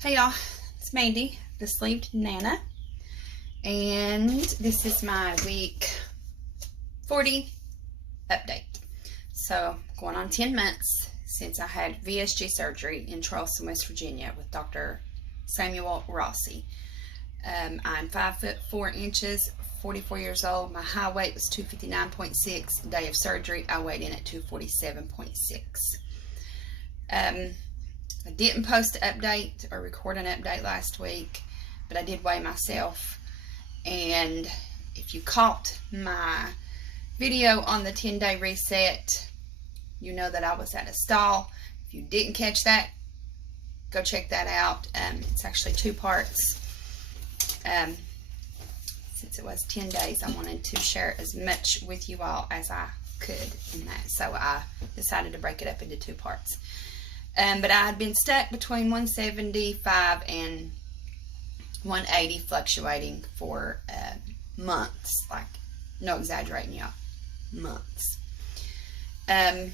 Hey y'all, it's Mandy, the Sleeved Nana, and this is my week 40 update. So, going on 10 months since I had VSG surgery in Charleston, West Virginia with Dr. Samuel Rossi. I'm 5 foot 4 inches, 44 years old. My high weight was 259.6. Day of surgery, I weighed in at 247.6. I didn't post an update or record an update last week, but I did weigh myself. And if you caught my video on the 10-day reset, you know that I was at a stall. If you didn't catch that, go check that out. It's actually 2 parts. Since it was 10 days, I wanted to share as much with you all as I could in that. So I decided to break it up into 2 parts. But I had been stuck between 175 and 180, fluctuating for months. Like, no exaggerating, y'all. Months. And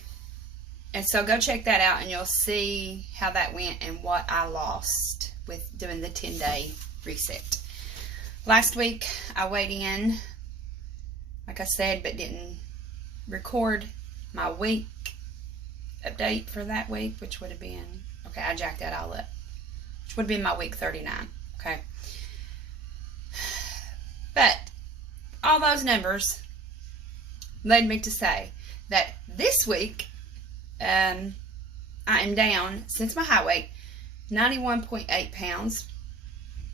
so go check that out and you'll see how that went and what I lost with doing the 10-day reset. Last week, I weighed in, like I said, but didn't record my week update for that week, which would have been, okay, I jacked that all up, which would have been my week 39, okay? But all those numbers led me to say that this week, I am down, since my high weight, 91.8 pounds.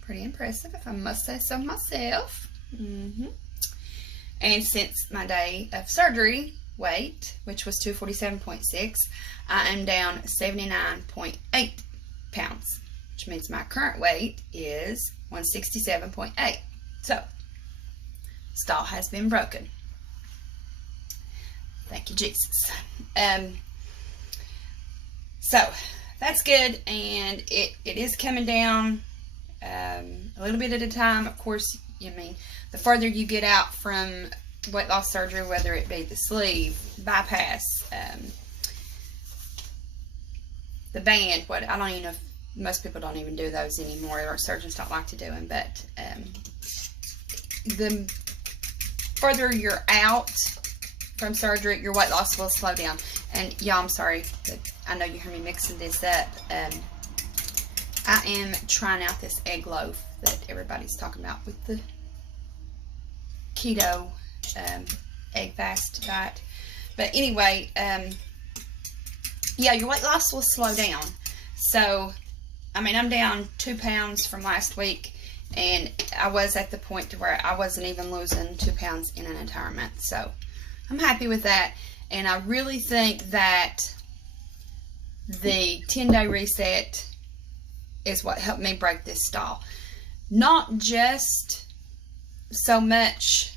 Pretty impressive, if I must say so myself. And since my day of surgery weight, which was 247.6, I am down 79.8 pounds, which means my current weight is 167.8. So, stall has been broken. Thank you, Jesus. So, that's good, and it is coming down a little bit at a time. Of course, I mean, the further you get out from weight loss surgery, whether it be the sleeve, bypass, the band, I don't even know if most people don't even do those anymore, or surgeons don't like to do them, but the further you're out from surgery, your weight loss will slow down. And y'all, I'm sorry, but I know you hear me mixing this up. I am trying out this egg loaf that everybody's talking about with the keto egg fast diet. But anyway, yeah, your weight loss will slow down. So, I mean, I'm down 2 pounds from last week, and I was at the point to where I wasn't even losing 2 pounds in an entire month. So, I'm happy with that, and I really think that the 10-day reset is what helped me break this stall. Not just so much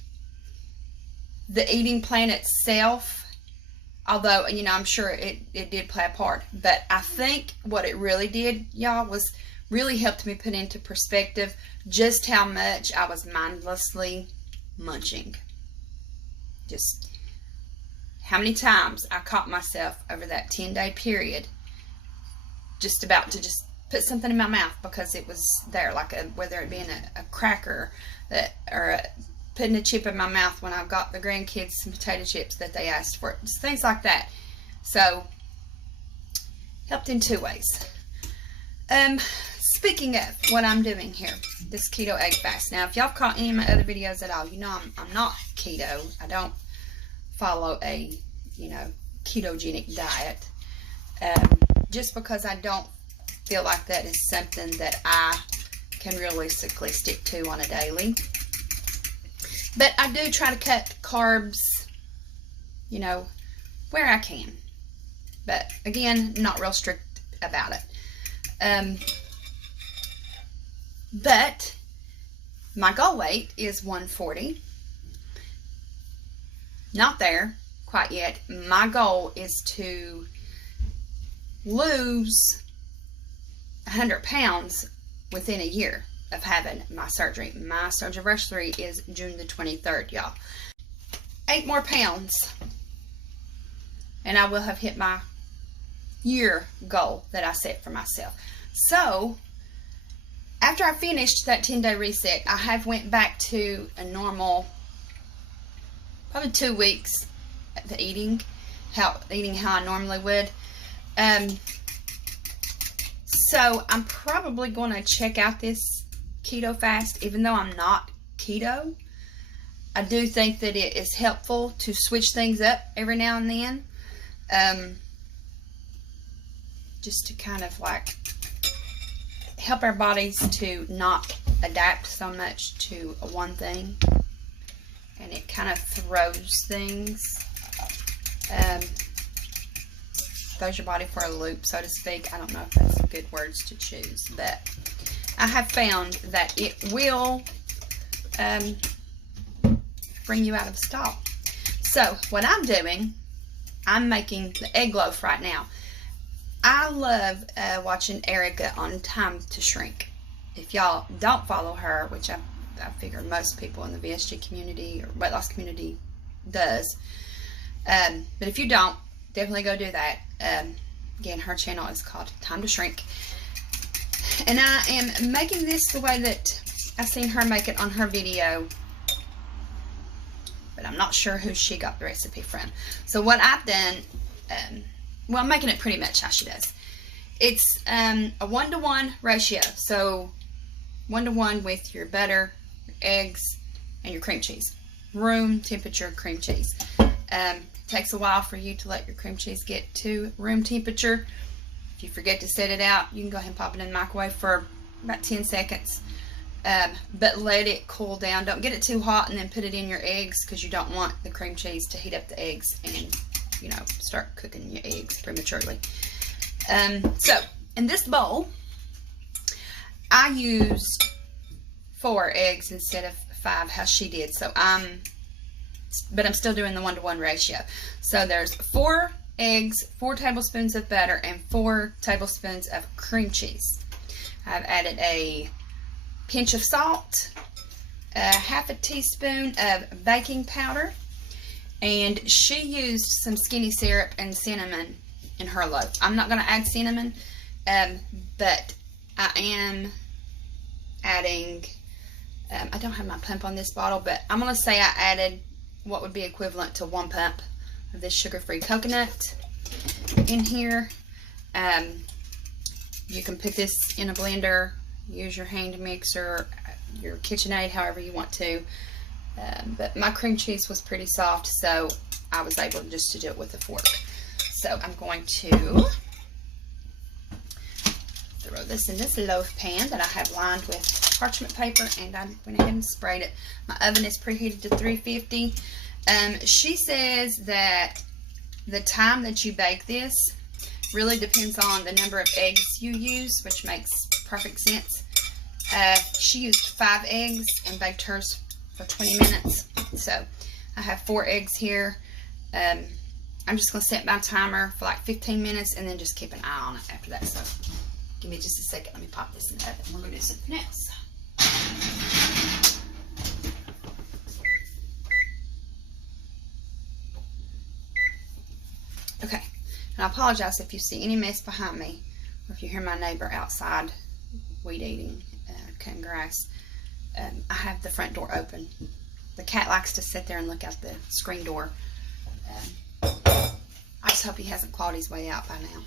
the eating plan itself, although, you know, I'm sure it did play a part, but I think what it really did, y'all, was really helped me put into perspective just how much I was mindlessly munching. Just how many times I caught myself over that 10-day period just about to just put something in my mouth because it was there, like whether it being a cracker or putting a chip in my mouth when I got the grandkids some potato chips that they asked for, just things like that. So, helped in 2 ways. Speaking of what I'm doing here, this keto egg fast. Now, if y'all caught any of my other videos at all, you know I'm not keto. I don't follow a, you know, ketogenic diet. Just because I don't feel like that is something that I can realistically stick to on a daily. But I do try to cut carbs, you know, where I can. But again, not real strict about it. But my goal weight is 140. Not there quite yet. My goal is to lose 100 pounds within a year of having my surgery. My surgery anniversary is June the 23rd, y'all. 8 more pounds and I will have hit my year goal that I set for myself. So after I finished that 10-day reset, I have went back to a normal, probably 2 weeks at the eating how I normally would. So I'm probably going to check out this keto fast, even though I'm not keto. I do think that it is helpful to switch things up every now and then, just to kind of like help our bodies to not adapt so much to one thing, and it kind of throws things, throws your body for a loop, so to speak. I don't know if that's good words to choose, but I have found that it will bring you out of stall. So what I'm doing, I'm making the egg loaf right now. I love watching Erica on Time to Shrink. If y'all don't follow her, which I figure most people in the VSG community or weight loss community does, but if you don't, definitely go do that. Again, her channel is called Time to Shrink, and I am making this the way that I've seen her make it on her video, but I'm not sure who she got the recipe from. So what I've done, well, I'm making it pretty much how she does. It's a 1-to-1 ratio. So 1-to-1 with your butter, your eggs, and your cream cheese. Room temperature cream cheese. Takes a while for you to let your cream cheese get to room temperature. If you forget to set it out, you can go ahead and pop it in the microwave for about 10 seconds. But let it cool down. Don't get it too hot and then put it in your eggs, because you don't want the cream cheese to heat up the eggs and, you know, start cooking your eggs prematurely. So in this bowl, I used 4 eggs instead of 5, how she did. But I'm still doing the 1-to-1 ratio. So there's 4 eggs, 4 tablespoons of butter, and 4 tablespoons of cream cheese. I've added a pinch of salt, half a teaspoon of baking powder, and she used some skinny syrup and cinnamon in her loaf. I'm not going to add cinnamon, but I am adding, I don't have my pump on this bottle, but I'm going to say I added what would be equivalent to 1 pump of this sugar-free coconut in here. You can put this in a blender, use your hand mixer, your KitchenAid, however you want to. But my cream cheese was pretty soft, so I was able just to do it with a fork. So I'm going to throw this in this loaf pan that I have lined with parchment paper, and I went ahead and sprayed it. My oven is preheated to 350. She says that the time that you bake this really depends on the number of eggs you use, which makes perfect sense. She used 5 eggs and baked hers for 20 minutes. So I have 4 eggs here. I'm just going to set my timer for like 15 minutes and then just keep an eye on it after that. So give me just a second. Let me pop this in the oven. We're going to do something else. Okay. And I apologize if you see any mess behind me, or if you hear my neighbor outside weed eating, cutting grass. I have the front door open. The cat likes to sit there and look out the screen door. I just hope he hasn't clawed his way out by now.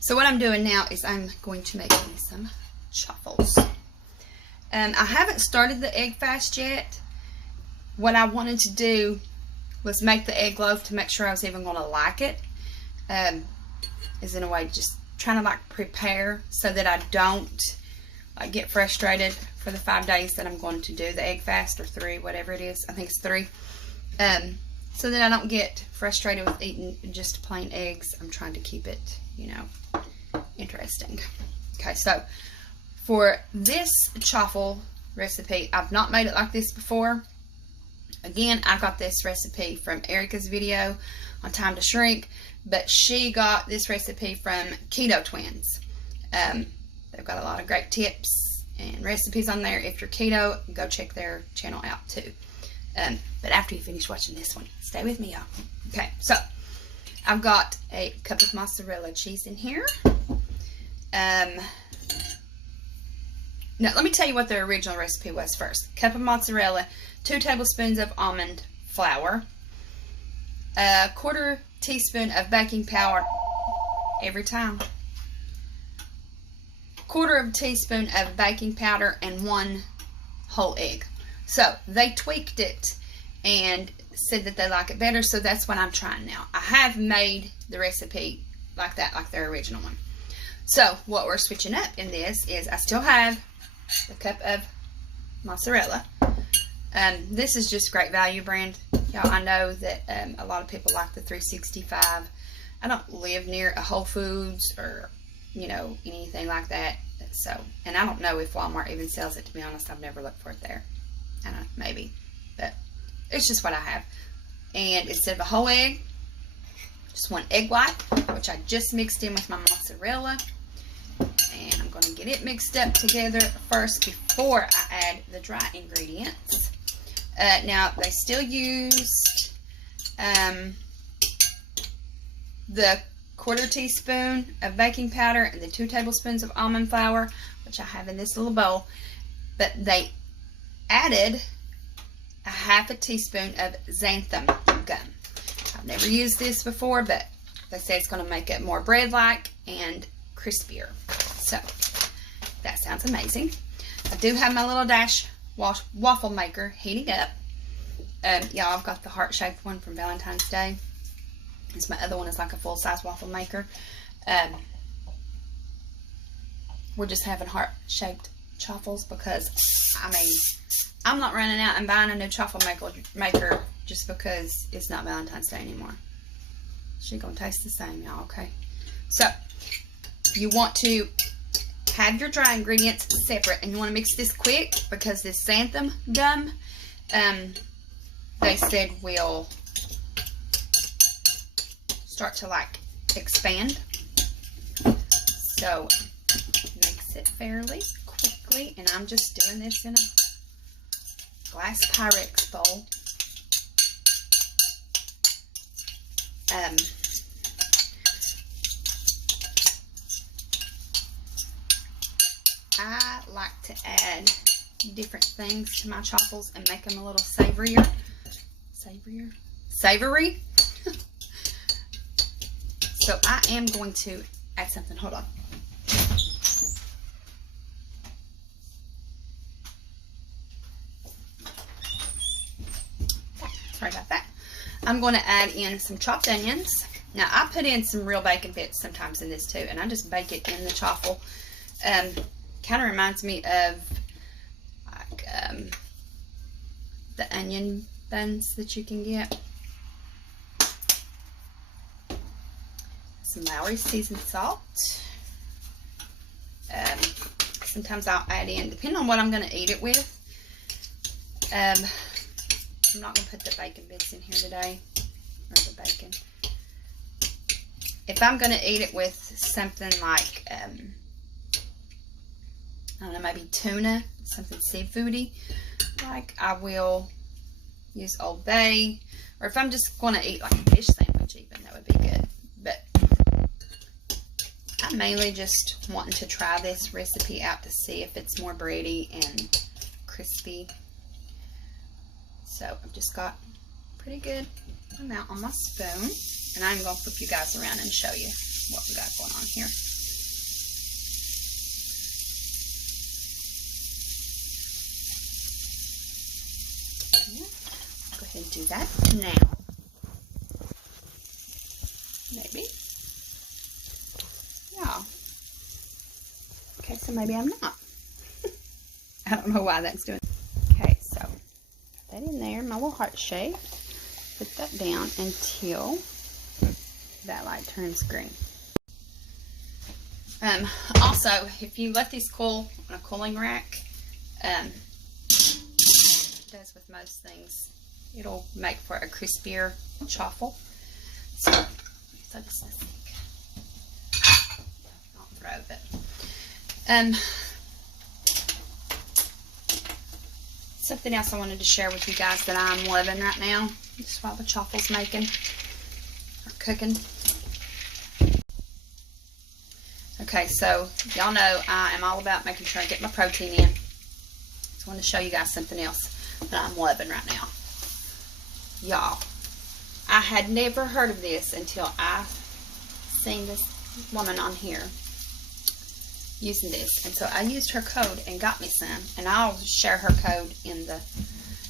So what I'm doing now is I'm going to make me some chaffles. I haven't started the egg fast yet. What I wanted to do was make the egg loaf to make sure I was even going to like it. Is in a way just trying to like prepare so that I don't like get frustrated for the 5 days that I'm going to do the egg fast, or 3, whatever it is. I think it's 3. So that I don't get frustrated with eating just plain eggs. I'm trying to keep it, you know, interesting. Okay, so for this chaffle recipe, I've not made it like this before. Again, I got this recipe from Erica's video on Time to Shrink, but she got this recipe from Keto Twins. They've got a lot of great tips and recipes on there. If you're keto, go check their channel out too. But after you finish watching this one, stay with me, y'all. Okay, so I've got a cup of mozzarella cheese in here. Now, let me tell you what the original recipe was first. Cup of mozzarella, 2 tablespoons of almond flour, a 1/4 teaspoon of baking powder, every time, 1/4 teaspoon of baking powder, and 1 whole egg. So they tweaked it and said that they like it better, so that's what I'm trying now. I have made the recipe like that, like their original one. So what we're switching up in this is I still have the cup of mozzarella. This is just Great Value brand. Y'all, I know that a lot of people like the 365. I don't live near a Whole Foods or, you know, anything like that. So, and I don't know if Walmart even sells it, to be honest. I've never looked for it there. I don't know, maybe. But it's just what I have. And instead of a whole egg, just 1 egg white, which I just mixed in with my mozzarella. And I'm going to get it mixed up together first before I add the dry ingredients. Now, they still used the 1/4 teaspoon of baking powder and the 2 tablespoons of almond flour, which I have in this little bowl. But they added a 1/2 teaspoon of xanthan gum. I've never used this before, but they say it's going to make it more bread-like and crispier. So, that sounds amazing. I do have my little Dash waffle maker heating up. Y'all, I've got the heart-shaped one from Valentine's Day. This my other one is like a full-size waffle maker. We're just having heart-shaped chaffles because, I mean, I'm not running out and buying a new chaffle maker just because it's not Valentine's Day anymore. She's going to taste the same, y'all, okay? So, you want to have your dry ingredients separate, and you want to mix this quick because this xanthan gum, they said will start to like expand. So mix it fairly quickly, and I'm just doing this in a glass Pyrex bowl. I like to add different things to my chaffles and make them a little savorier. Savory. So I am going to add something. Hold on. Sorry about that. I'm going to add in some chopped onions. Now, I put in some real bacon bits sometimes in this too, and I just bake it in the chaffle. Kind of reminds me of like the onion buns that you can get. Some Lowry seasoned salt. Sometimes I'll add in, depending on what I'm going to eat it with. I'm not going to put the bacon bits in here today, or the bacon. If I'm going to eat it with something like, I don't know, maybe tuna, something seafoody, like I will use Old Bay, or if I'm just going to eat like a fish sandwich even, that would be good. But I'm mainly just wanting to try this recipe out to see if it's more bready and crispy. So I've just got a pretty good amount on my spoon, and I'm going to flip you guys around and show you what we got going on here. Go ahead and do that now. Maybe. Yeah. Okay, so maybe I'm not. I don't know why that's doing. Okay, so put that in there, my little heart shape. Put that down until that light turns green. Also, if you let these cool on a cooling rack, it does with most things, it'll make for a crispier chaffle. So this is I'll throw it. Something else I wanted to share with you guys that I'm loving right now, just while the chaffle's making or cooking. Okay, so y'all know I am all about making sure I get my protein in. So I want to show you guys something else that I'm loving right now. Y'all, I had never heard of this until I seen this woman on here using this. And so I used her code and got me some. And I'll share her code in the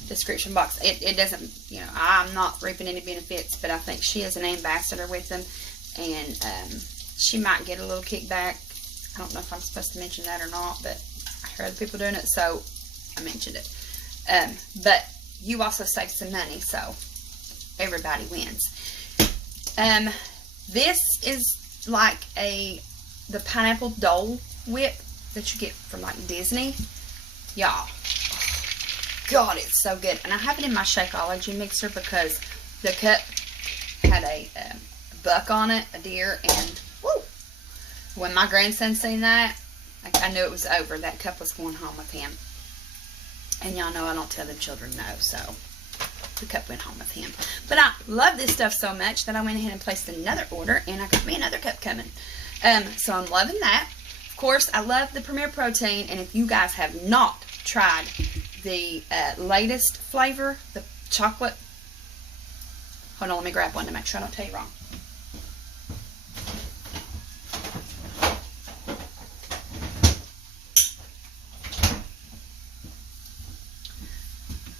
description box. It doesn't, you know, I'm not reaping any benefits, but I think she is an ambassador with them. And she might get a little kickback. I don't know if I'm supposed to mention that or not, but I heard other people doing it, so I mentioned it. But you also save some money, so everybody wins. This is like the pineapple Dole whip that you get from like Disney. Y'all, God, it's so good. And I have it in my Shakeology mixer because the cup had a buck on it, a deer, and woo, when my grandson seen that, I knew it was over. That cup was going home with him. And y'all know I don't tell them children no, so the cup went home with him. But I love this stuff so much that I went ahead and placed another order, and I got me another cup coming. So I'm loving that. Of course, I love the Premier Protein, and if you guys have not tried the latest flavor, the chocolate, hold on, let me grab one to make sure I don't tell you wrong.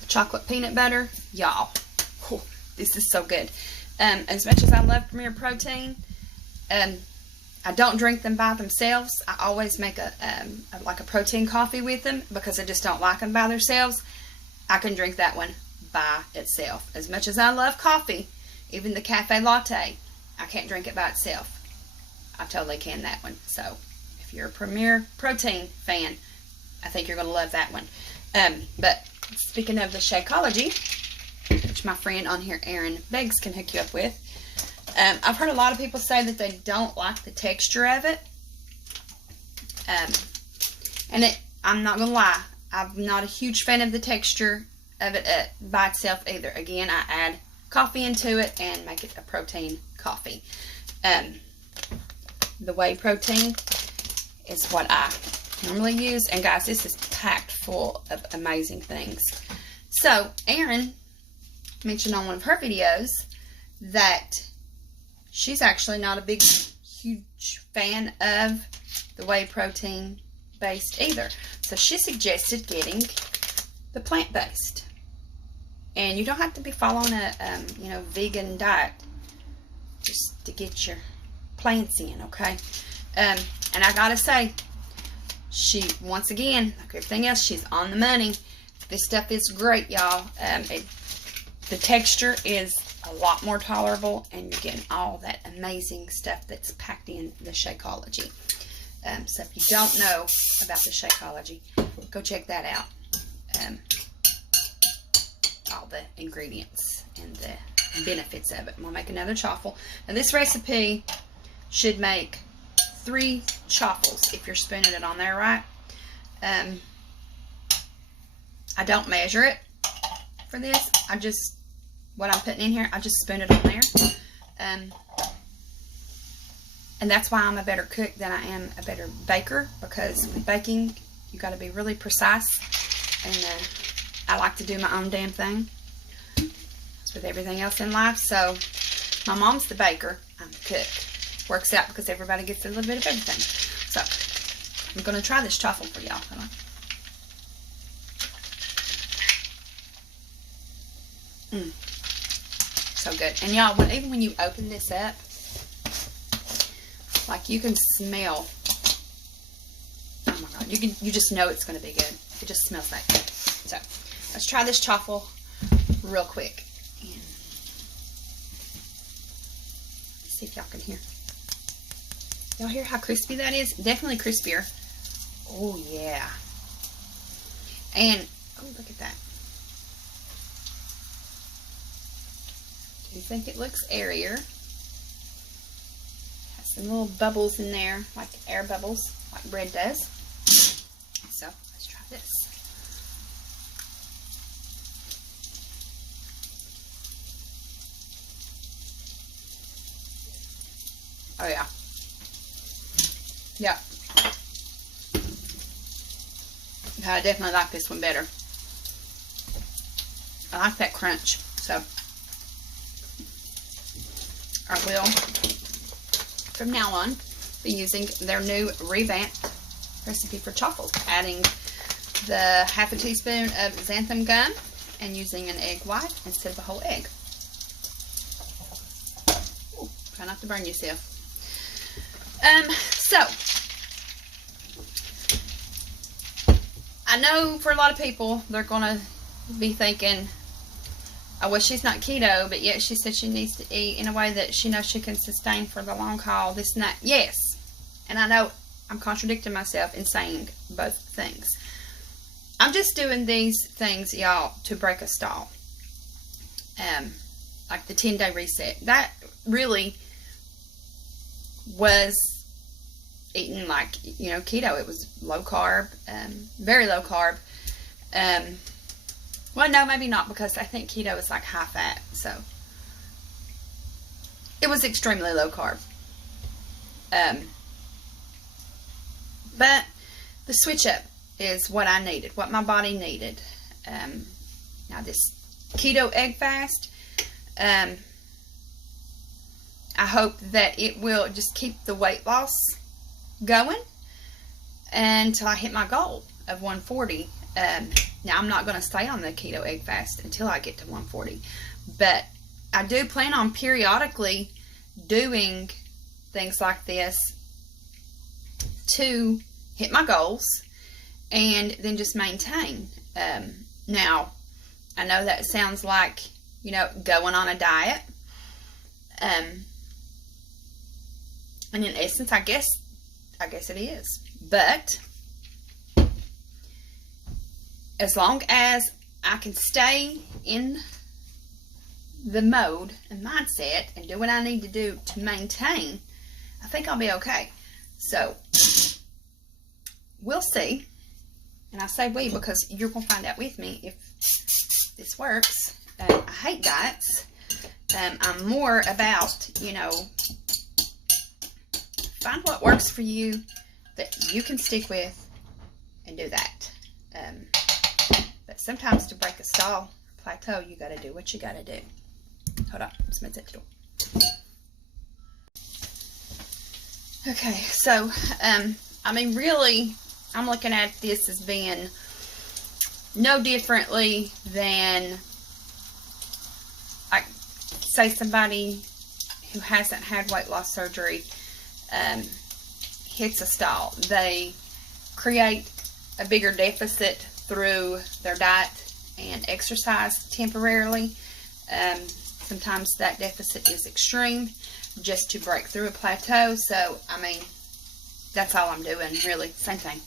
Chocolate peanut butter, y'all, this is so good. As much as I love Premier Protein, I don't drink them by themselves. I always make like a protein coffee with them because I just don't like them by themselves. I can drink that one by itself. As much as I love coffee, even the cafe latte, I can't drink it by itself. I totally can that one. So if you're a Premier Protein fan, I think you're going to love that one. But speaking of the Shakeology, which my friend on here, Erin Beggs, can hook you up with, I've heard a lot of people say that they don't like the texture of it. And I'm not going to lie, I'm not a huge fan of the texture of it by itself either. Again, I add coffee into it and make it a protein coffee. The whey protein is what I normally use. And guys, this is packed full of amazing things. So Erin mentioned on one of her videos that she's actually not a big huge fan of the whey protein based either. So she suggested getting the plant-based. And you don't have to be following a vegan diet just to get your plants in, okay? And I gotta say, she, once again, like everything else, she's on the money. This stuff is great, y'all. The texture is a lot more tolerable, and you're getting all that amazing stuff that's packed in the Shakeology. So if you don't know about the Shakeology, go check that out. All the ingredients and the benefits of it. I'm going to make another chaffle. Now this recipe should make 3 chaffles if you're spooning it on there right. I don't measure it for this. I just, what I'm putting in here, I just spoon it on there. And that's why I'm a better cook than I am a better baker, because with baking, you got to be really precise. And I like to do my own damn thing. It's with everything else in life. So my mom's the baker, I'm the cook. Works out because everybody gets a little bit of everything. So I'm going to try this chaffle for y'all. So good. And y'all, even when you open this up, like you can smell, oh my God, you just know it's going to be good. It just smells that good. So let's try this chaffle real quick. And see if y'all can hear. Y'all hear how crispy that is? Definitely crispier. Oh yeah. And oh, look at that. Do you think it looks airier? Has some little bubbles in there, like air bubbles, like bread does. So let's try this. Oh yeah. Yeah. I definitely like this one better. I like that crunch. So I will, from now on, be using their new revamped recipe for chaffle. Adding the half a teaspoon of xanthan gum and using an egg white instead of a whole egg. Ooh, try not to burn yourself. So I know for a lot of people, they're gonna be thinking, oh, well, she's not keto, but yet she said she needs to eat in a way that she knows she can sustain for the long haul, this and that. Yes, and I know I'm contradicting myself in saying both things. I'm just doing these things, y'all, to break a stall. Like the 10-day reset. That really was eating like, you know, keto. It was low carb, very low carb. Well, no, maybe not, because I think keto is like high fat. So it was extremely low carb. But the switch up is what I needed, what my body needed. Now this keto egg fast, I hope that it will just keep the weight loss going until I hit my goal of 140. Now I'm not going to stay on the keto egg fast until I get to 140, but I do plan on periodically doing things like this to hit my goals and then just maintain. Now I know that sounds like, you know, going on a diet, and in essence I guess it is, but as long as I can stay in the mode and mindset and do what I need to do to maintain, I think I'll be okay. So we'll see. And I say we because you're going to find out with me if this works. I hate diets. I'm more about, you know, find what works for you that you can stick with and do that. But sometimes to break a stall plateau, you got to do what you got to do. Hold on, let's move that door. Okay, so I mean, really, I'm looking at this as being no differently than, like, say somebody who hasn't had weight loss surgery hits a stall. They create a bigger deficit through their diet and exercise temporarily. Sometimes that deficit is extreme just to break through a plateau. So, I mean, that's all I'm doing, really. Same thing.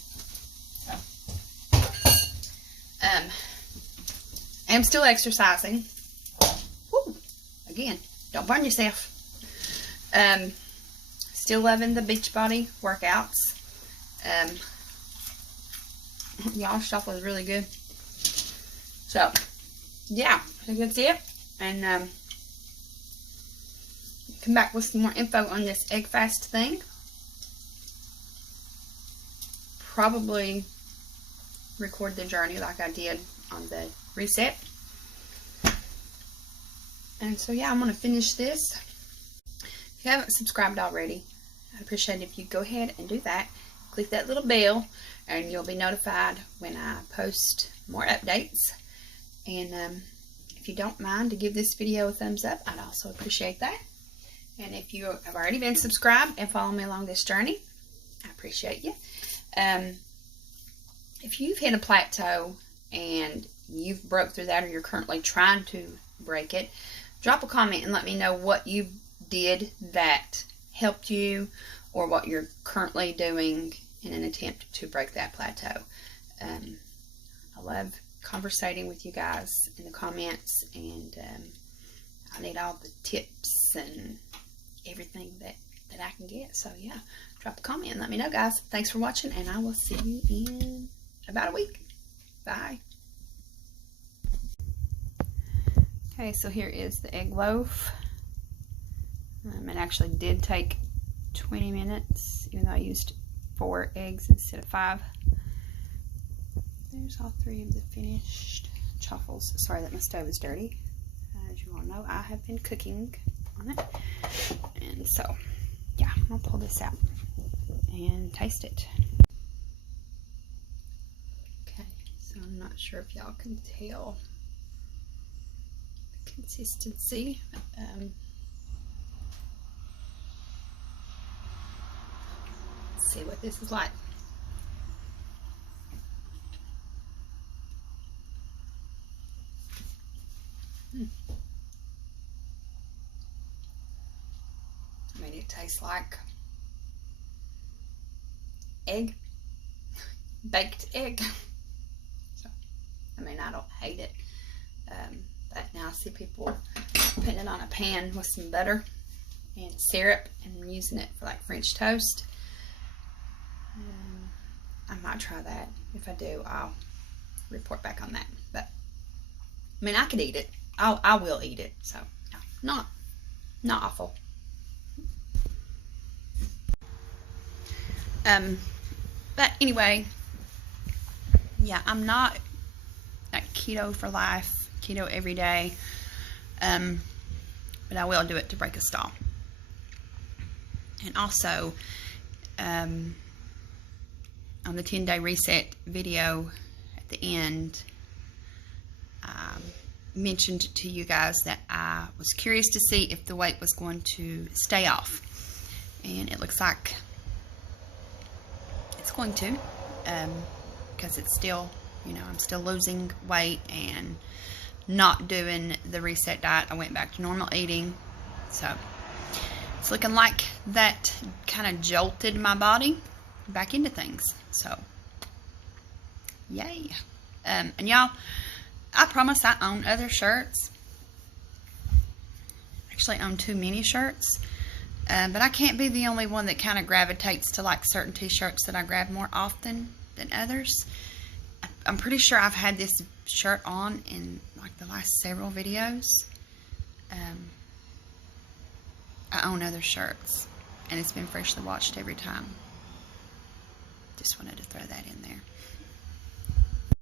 I'm still exercising. Woo! Again, don't burn yourself. Still loving the Beachbody workouts. Y'all, stuff was really good. So, yeah, I think that's it. And come back with some more info on this egg fast thing. Probably record the journey like I did on the reset. And so, yeah, I'm going to finish this. If you haven't subscribed already, I'd appreciate it if you go ahead and do that. Click that little bell and you'll be notified when I post more updates. And if you don't mind to give this video a thumbs up, I'd also appreciate that. And if you have already been subscribed and follow me along this journey, I appreciate you. If you've hit a plateau and you've broke through that, or you're currently trying to break it, drop a comment and let me know what you did that helped you, or what you're currently doing in an attempt to break that plateau. I love conversating with you guys in the comments, and I need all the tips and everything that I can get. So yeah, drop a comment and let me know, guys. Thanks for watching, and I will see you in about a week. Bye. Okay, so here is the egg loaf. It actually did take 20 minutes, even though I used 4 eggs instead of 5. There's all 3 of the finished chaffles. Sorry that my stove is dirty. As you all know, I have been cooking on it. And so, yeah, I'm going to pull this out and taste it. Okay, so I'm not sure if y'all can tell the consistency. Let's see what this is like. I mean, it tastes like egg, baked egg. So, I mean, I don't hate it. But now I see people putting it on a pan with some butter and syrup and using it for like French toast. I might try that. If I do, I'll report back on that. But I mean, I could eat it. I will eat it. So no, not awful. But anyway, yeah, I'm not like keto for life, keto every day. But I will do it to break a stall. And also, on the 10-day reset video at the end, I mentioned to you guys that I was curious to see if the weight was going to stay off. And it looks like it's going to, because it's still, you know, I'm still losing weight and not doing the reset diet. I went back to normal eating. So it's looking like that kind of jolted my body back into things. So yay. And y'all, I promise I own other shirts. Actually, I own 2 mini shirts. But I can't be the only one that kind of gravitates to like certain t-shirts that I grab more often than others. I'm pretty sure I've had this shirt on in like the last several videos. I own other shirts, and it's been freshly washed every time. Just wanted to throw that in there.